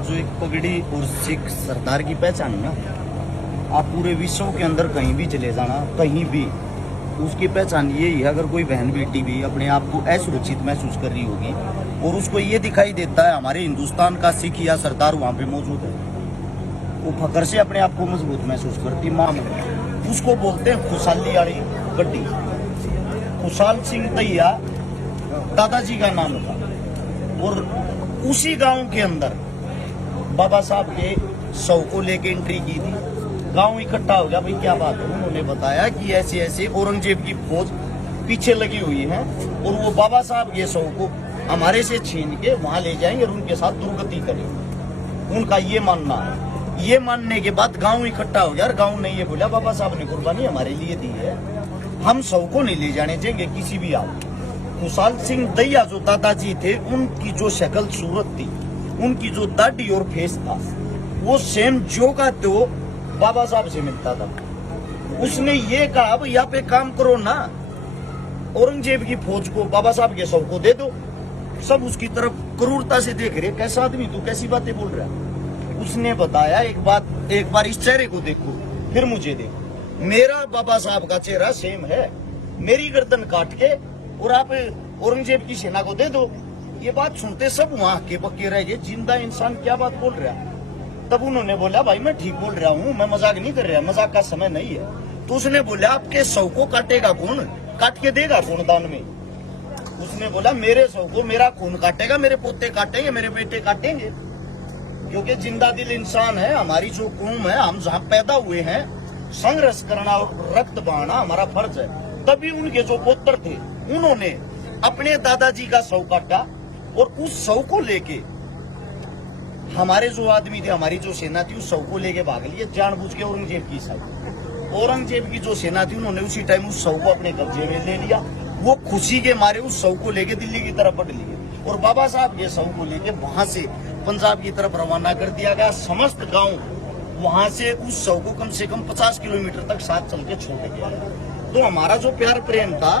जो एक पगड़ी और सिख सरदार की पहचान है ना, आप पूरे विश्व के अंदर कहीं भी चले जाना, कहीं भी उसकी पहचान ये ही है। अगर कोई बहन बेटी भी अपने आप को असुरक्षित महसूस कर रही होगी और उसको ये दिखाई देता है हमारे हिंदुस्तान का सिख या सरदार वहाँ पे मौजूद है, वो फकर से अपने आप को मजबूत महसूस करती माँ में। उसको बोलते हैं खुशहाली वाली गड्डी। खुशहाल सिंह दैया दादाजी का नाम था और उसी गांव के अंदर बाबा साहब के शव को लेके एंट्री की थी। गांव इकट्ठा हो गया, भाई क्या बात है। उन्होंने बताया कि ऐसे ऐसे औरंगजेब की फौज पीछे लगी हुई है और वो बाबा साहब के शव को हमारे से छीन के वहां ले जाएंगे और उनके साथ दुर्गति करेंगे। उनका ये मानना है। ये मानने के बाद गांव इकट्ठा हो गया और गांव ने ये बोला बाबा साहब ने कुर्बानी हमारे लिए दी है, हम शव को नहीं ले जाने देंगे किसी भी हाल। खुशहाल सिंह दैया जो दादाजी थे, उनकी जो शक्ल सूरत थी, उनकी जो दाढ़ी और फेस था, वो सेम जो का तो बाबा साहब से मिलता था। उसने ये कहा भाई आप एक काम करो ना, औरंगजेब की फौज को बाबा साहब के शव को दे दो। सब उसकी तरफ क्रूरता से देख रहे, कैसा आदमी तू, कैसी बातें बोल रहा है। उसने बताया एक बार इस चेहरे को देखो फिर मुझे देखो, मेरा बाबा साहब का चेहरा सेम है, मेरी गर्दन काट के और आप औरंगजेब की सेना को दे दो। ये बात सुनते सब वहां के पक्के रह गए, जिंदा इंसान क्या बात बोल रहा है। तब उन्होंने बोला भाई मैं ठीक बोल रहा हूँ, मैं मजाक नहीं कर रहा, मजाक का समय नहीं है। तो उसने बोला आपके शव को काटेगा कौन, काट के देगा कौन दान में। उसने बोला मेरे शव को मेरा खून काटेगा, मेरे पोते काटेंगे, मेरे बेटे काटेंगे, क्योंकि जिंदा दिल इंसान है। हमारी जो कौम है, हम जहाँ पैदा हुए हैं, संघर्ष करना और रक्त बहाना हमारा फर्ज है। तभी उनके जो पुत्र थे उन्होंने अपने दादाजी का शव काटा और उस शव को लेके हमारे जो आदमी थे, हमारी जो सेना थी, उस शव को लेके भाग लिए जानबूझ के औरंगजेब की साइड। औरंगजेब की जो सेना थी उन्होंने उसी टाइम उस शव को अपने कब्जे में ले लिया। वो खुशी के मारे उस शव को लेके दिल्ली की तरफ बढ़ लिए और बाबा साहब के शव को लेके वहां से पंजाब की तरफ रवाना कर दिया गया। समस्त गांव वहां से उस शव को कम से कम 50 किलोमीटर तक साथ चल के छोड़ गया। तो हमारा जो प्यार प्रेम था,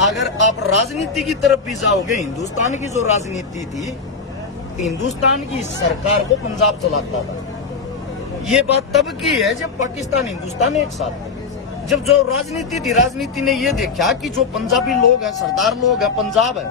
अगर आप राजनीति की तरफ भी जाओगे, हिंदुस्तान की जो राजनीति थी, हिंदुस्तान की सरकार को पंजाब चलाता था। ये बात तब की है जब पाकिस्तान हिंदुस्तान एक साथ थे। जब जो राजनीति थी, राजनीति ने ये देखा कि जो पंजाबी लोग हैं, सरदार लोग हैं, पंजाब है,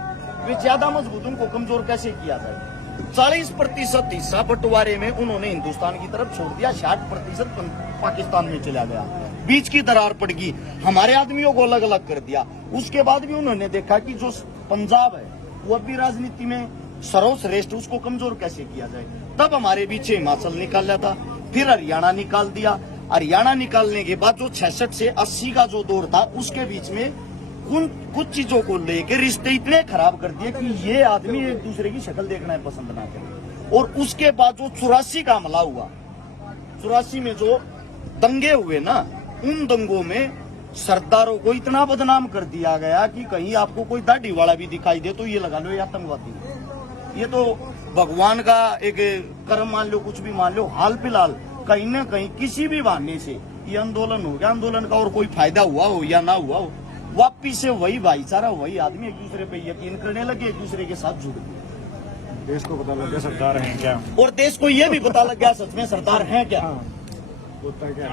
वे ज्यादा मजबूत, उनको कमजोर कैसे किया जाए। 40% हिस्सा बंटवारे में उन्होंने हिंदुस्तान की तरफ छोड़ दिया, 60% पाकिस्तान में चला गया। बीच की दरार पड़ गई, हमारे आदमियों को अलग अलग कर दिया। उसके बाद भी उन्होंने देखा कि जो पंजाब है वो अब भी राजनीति में सर्वश्रेष्ठ, उसको कमजोर कैसे किया जाए। तब हमारे पीछे हिमाचल निकाला था, फिर हरियाणा निकाल दिया। हरियाणा निकालने के बाद जो 66 से 80 का जो दौर था, उसके बीच में कुछ चीजों को लेकर रिश्ते इतने खराब कर दिए कि ये आदमी एक दूसरे की शक्ल देखना पसंद ना करे। और उसके बाद जो 84 का हमला हुआ, 84 में जो दंगे हुए ना, उन दंगों में सरदारों को इतना बदनाम कर दिया गया कि कहीं आपको कोई दाढ़ी वाला भी दिखाई दे तो ये लगा लो ये आतंकवादी। ये तो भगवान का एक कर्म मान लो, कुछ भी मान लो। हाल फिलहाल कहीं न कहीं किसी भी बहाने से ये आंदोलन हो गया, आंदोलन का और कोई फायदा हुआ हो या ना हुआ हो, वापिस से वही भाईचारा, वही आदमी एक दूसरे पे यकीन करने लगे, एक दूसरे के साथ जुड़ गए। देश को पता लग गया सरदार हैं क्या, और देश को ये भी पता लग गया सच में सरदार हैं क्या। होता क्या।